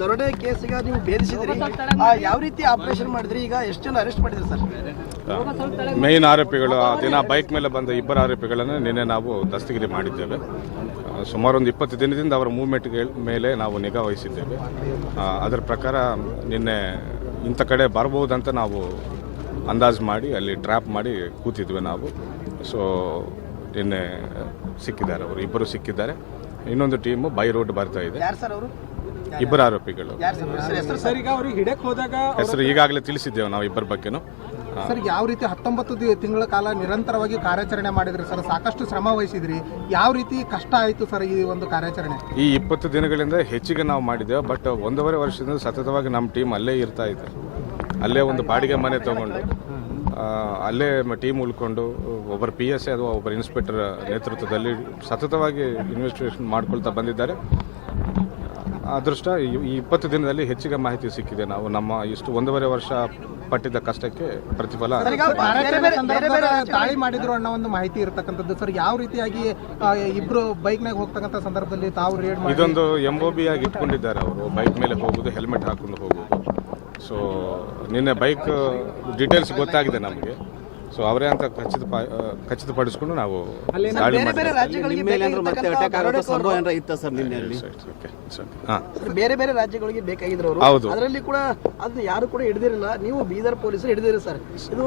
ದರೋಡೆ ಕೇಸಿಗೆ ನೀವು ಭೇದಿಸಿದ್ರಿ, ಯಾವ ರೀತಿ ಆಪರೇಷನ್ ಮಾಡಿದ್ರಿ? ಈಗ ಎಷ್ಟು ಜನ ಅರೆಸ್ಟ್ ಮಾಡಿದ್ರಿ ಸರ್? ಮೇನ್ ಆರೋಪಿಗಳು ದಿನ ಬೈಕ್ ಮೇಲೆ ಬಂದ ಇಬ್ಬರು ಆರೋಪಿಗಳನ್ನು ನಿನ್ನೆ ನಾವು ದಸ್ತಗಿರಿ ಮಾಡಿದ್ದೇವೆ. ಸುಮಾರು ಒಂದು 20 ದಿನದಿಂದ ಅವರ ಮೂವ್ಮೆಂಟ್ ಮೇಲೆ ನಾವು ನಿಗಾ ವಹಿಸಿದ್ದೇವೆ. ಅದರ ಪ್ರಕಾರ ನಿನ್ನೆ ಇಂಥ ಕಡೆ ಬರ್ಬೋದಂತ ನಾವು ಅಂದಾಜು ಮಾಡಿ ಅಲ್ಲಿ ಟ್ರ್ಯಾಪ್ ಮಾಡಿ ಕೂತಿದ್ವಿ ನಾವು. ಸೊ ನಿನ್ನೆ ಸಿಕ್ಕಿದ್ದಾರೆ, ಅವರು ಇಬ್ಬರು ಸಿಕ್ಕಿದ್ದಾರೆ. ಇನ್ನೊಂದು ಟೀಮು ಬೈ ರೋಡ್ ಬರ್ತಾ ಇದೆ. ಇಬ್ಬರು ಆರೋಪಿಗಳು ಹೆಸರು ಈಗಾಗಲೇ ತಿಳಿಸಿದ್ದೇವೆ ನಾವು ಇಬ್ಬರ ಬಗ್ಗೆನೂ. ಸರ್, ಯಾವ ರೀತಿ 19 ತಿಂಗಳ ಕಾಲ ನಿರಂತರವಾಗಿ ಕಾರ್ಯಾಚರಣೆ ಮಾಡಿದ್ರಿ ಸರ್? ಸಾಕಷ್ಟು ಶ್ರಮ ವಹಿಸಿದ್ರಿ. ಯಾವ ರೀತಿ ಕಷ್ಟ ಆಯಿತು ಸರ್ ಈ ಒಂದು ಕಾರ್ಯಾಚರಣೆ? ಈ 20 ದಿನಗಳಿಂದ ಹೆಚ್ಚಿಗೆ ನಾವು ಮಾಡಿದ್ದೇವೆ. ಬಟ್ 1.5 ವರ್ಷದಿಂದ ಸತತವಾಗಿ ನಮ್ಮ ಟೀಮ್ ಅಲ್ಲೇ ಇರ್ತಾ ಇದೆ. ಅಲ್ಲೇ ಒಂದು ಬಾಡಿಗೆ ಮನೆ ತಗೊಂಡು ಅಲ್ಲೇ ಟೀಮ್ ಉಳ್ಕೊಂಡು ಒಬ್ಬರು PSI ಅಥವಾ ಒಬ್ಬರು ಇನ್ಸ್ಪೆಕ್ಟರ್ ನೇತೃತ್ವದಲ್ಲಿ ಸತತವಾಗಿ ಇನ್ವೆಸ್ಟಿಗೇಷನ್ ಮಾಡ್ಕೊಳ್ತಾ ಬಂದಿದ್ದಾರೆ. ಅದೃಷ್ಟ ಈ 20 ದಿನದಲ್ಲಿ ಹೆಚ್ಚಿಗೆ ಮಾಹಿತಿ ಸಿಕ್ಕಿದೆ. ನಾವು ನಮ್ಮ ಇಷ್ಟು 1.5 ವರ್ಷ ಪಟ್ಟಿದ್ದ ಕಷ್ಟಕ್ಕೆ ಪ್ರತಿಫಲ. ದಾಳಿ ಮಾಡಿದ್ರು ಅನ್ನೋ ಒಂದು ಮಾಹಿತಿ ಇರತಕ್ಕಂಥದ್ದು ಸರ್. ಯಾವ ರೀತಿಯಾಗಿ ಇಬ್ರು ಬೈಕ್ನಾಗ ಹೋಗ್ತಕ್ಕಂಥ ಸಂದರ್ಭದಲ್ಲಿ ತಾವು ರೇಡ್ ಮಾಡಿ ಇದೊಂದು MOB ಆಗಿ ಇಟ್ಕೊಂಡಿದ್ದಾರೆ. ಅವರು ಬೈಕ್ ಮೇಲೆ ಹೋಗೋದು, ಹೆಲ್ಮೆಟ್ ಹಾಕೊಂಡು ಹೋಗೋದು. ಸೊ ನಿನ್ನೆ ಬೈಕ್ ಡೀಟೇಲ್ಸ್ ಗೊತ್ತಾಗಿದೆ ನಮಗೆ. ಸೊ ಅವರೇ ಅಂತ ಖಚಿತಪಡಿಸ್ಕೊಂಡು ನಾವು ದಾಳಿ ಬೇರೆ ಬೇರೆ ರಾಜ್ಯಗಳಿಗೆ ಬೇಕಾಗಿದ್ರು ಅವರು. ಹೌದು, ಅದರಲ್ಲಿ ಕೂಡ ಅದನ್ನ ಯಾರು ಕೂಡ ಹಿಡಿದಿರಲಿಲ್ಲ. ನೀವು ಬೀದರ್ ಪೊಲೀಸರು ಹಿಡಿದಿರಿ ಸರ್. ಇದು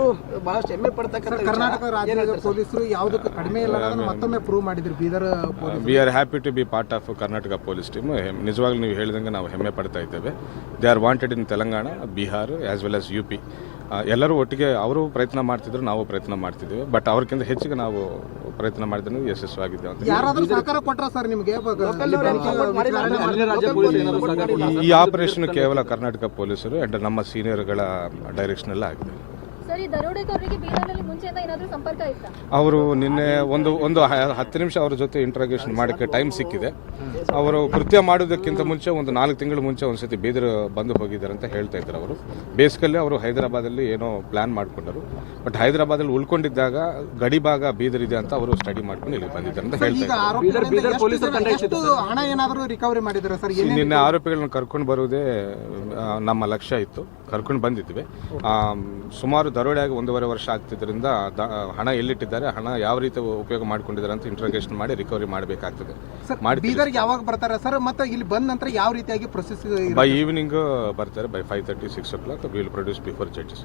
ಬಹಳಷ್ಟು ಹೆಮ್ಮೆ ಪಡ್ತಕ್ಕಂಥ ಕರ್ನಾಟಕ ರಾಜ್ಯದ ಪೊಲೀಸರು ಯಾವುದಕ್ಕೂ ಕಡಿಮೆ ಇಲ್ಲ ಮತ್ತೊಮ್ಮೆ ಪ್ರೂವ್ ಮಾಡಿದ್ರು Bidar. We are happy to be part of Karnataka police team. ನಿಜವಾಗ್ಲೂ ನೀವು ಹೇಳಿದಂಗೆ ನಾವು ಹೆಮ್ಮೆ ಪಡ್ತಾ ಇದ್ದೇವೆ. They are wanted in Telangana, Bihar as well as UP. ಎಲ್ಲರೂ ಒಟ್ಟಿಗೆ ಅವರು ಪ್ರಯತ್ನ ಮಾಡ್ತಿದ್ರು, ನಾವು ಪ್ರಯತ್ನ ಮಾಡ್ತಿದ್ದೇವೆ. ಬಟ್ ಅವ್ರಿಗಿಂತ ಹೆಚ್ಚಿಗೆ ನಾವು ಪ್ರಯತ್ನ ಮಾಡಿದ್ರೆ ಯಶಸ್ವಿಯಾಗಿದ್ದೇವೆ ಅಂತ. ಯಾರಾದರೂ ಸಹಕಾರ ಕೊಟ್ಟರ ಸರ್ ನಿಮಗೆ? ಈ ಆಪರೇಷನ್ ಕೇವಲ ಕರ್ನಾಟಕ ಪೊಲೀಸರು ಅಂಡ್ ನಮ್ಮ ಸೀನಿಯರ್ಗಳ ಡೈರೆಕ್ಷನ್ ಎಲ್ಲ ಆಗಿದೆ. ಅವರು ನಿನ್ನೆ ಒಂದು 10 ನಿಮಿಷ ಅವ್ರ ಜೊತೆ ಇಂಟ್ರಾಗೇಷನ್ ಮಾಡೋಕ್ಕೆ ಟೈಮ್ ಸಿಕ್ಕಿದೆ. ಅವರು ಕೃತ್ಯ ಮಾಡೋದಕ್ಕಿಂತ ಮುಂಚೆ ಒಂದು 4 ತಿಂಗಳ ಮುಂಚೆ ಒಂದ್ಸತಿ ಬೀದರ್ ಬಂದು ಹೋಗಿದ್ದಾರೆ ಅಂತ ಹೇಳ್ತಾ ಇದ್ದಾರೆ. ಅವರು ಬೇಸಿಕಲ್ಲಿ ಅವರು ಹೈದರಾಬಾದಲ್ಲಿ ಏನೋ ಪ್ಲಾನ್ ಮಾಡ್ಕೊಂಡರು. ಬಟ್ ಹೈದರಾಬಾದಲ್ಲಿ ಉಳ್ಕೊಂಡಿದ್ದಾಗ ಗಡಿ ಭಾಗ ಬೀದರ್ ಇದೆ ಅಂತ ಅವರು ಸ್ಟಡಿ ಮಾಡ್ಕೊಂಡು ಇಲ್ಲಿ ಬಂದಿದ್ದಾರೆ ಅಂತ ಹೇಳ್ತಾ ಇದ್ದಾರೆ. ಹಣ ಏನಾದರೂ ರಿಕವರಿ ಮಾಡಿದ್ದಾರೆ ಸರ್? ನಿನ್ನೆ ಆರೋಪಿಗಳನ್ನ ಕರ್ಕೊಂಡು ಬರುವುದೇ ನಮ್ಮ ಲಕ್ಷ್ಯ ಇತ್ತು. ಕರ್ಕೊಂಡು ಬಂದಿದ್ವಿ. ಸುಮಾರು ದರೋಡೆಯಾಗಿ 1.5 ವರ್ಷ ಆಗ್ತಿದ್ದರಿಂದ ಹಣ ಎಲ್ಲಿಟ್ಟಿದ್ದಾರೆ, ಹಣ ಯಾವ ರೀತಿ ಉಪಯೋಗ ಮಾಡ್ಕೊಂಡಿದ್ದಾರೆ ಅಂತ ಇಂಟ್ರಾಗೇಷನ್ ಮಾಡಿ ರಿಕವರಿ ಮಾಡಬೇಕಾಗ್ತದೆ. ಬೀದರ್ಗೆ ಯಾವಾಗ ಬರ್ತಾರೆ ಸರ್? ಮತ್ತೆ ಇಲ್ಲಿ ಬಂದ ನಂತರ ಯಾವ ರೀತಿಯಾಗಿ ಪ್ರೊಸೆಸ್? ಬೈ ಈವ್ನಿಂಗ್ ಬರ್ತಾರೆ. By 5:30, 6 o'clock will produce before judges.